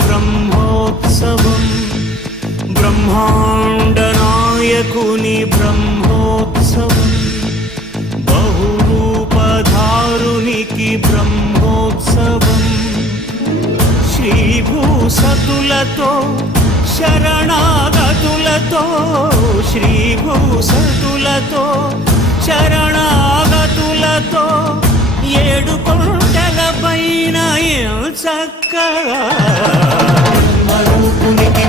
బ్రహ్మోత్సవం బ్రహ్మాండ నాయకుని బ్రహ్మోత్సవం బహురూపధారునికి బ్రహ్మోత్సవం శ్రీభూసతులతో శరణాగతులతో శ్రీభూసతులతో శరణాగతులతో 7 కొండల పైన చక్కగా బ్రహ్మరూపునికి